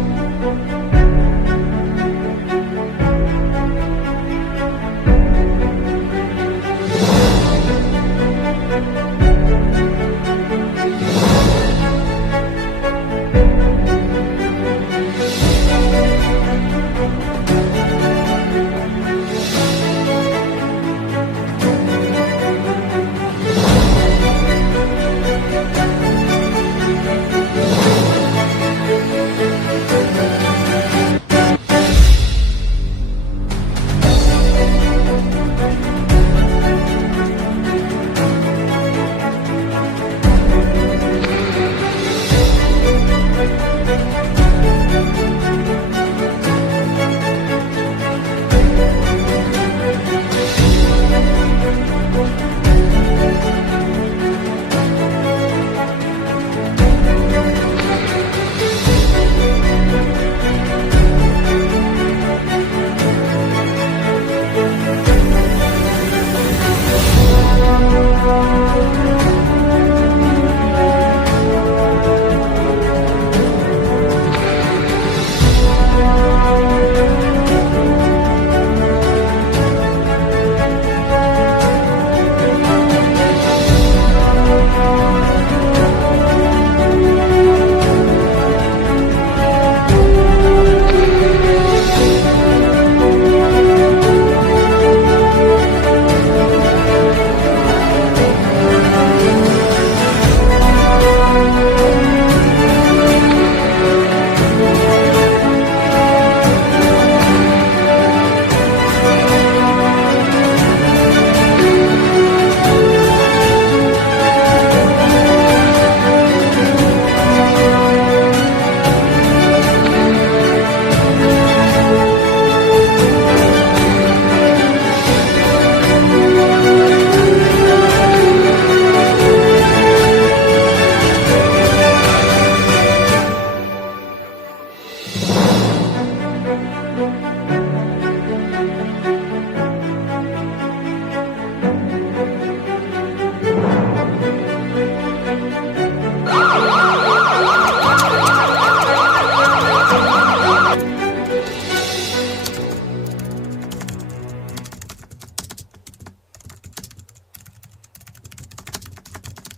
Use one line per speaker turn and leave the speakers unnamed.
ます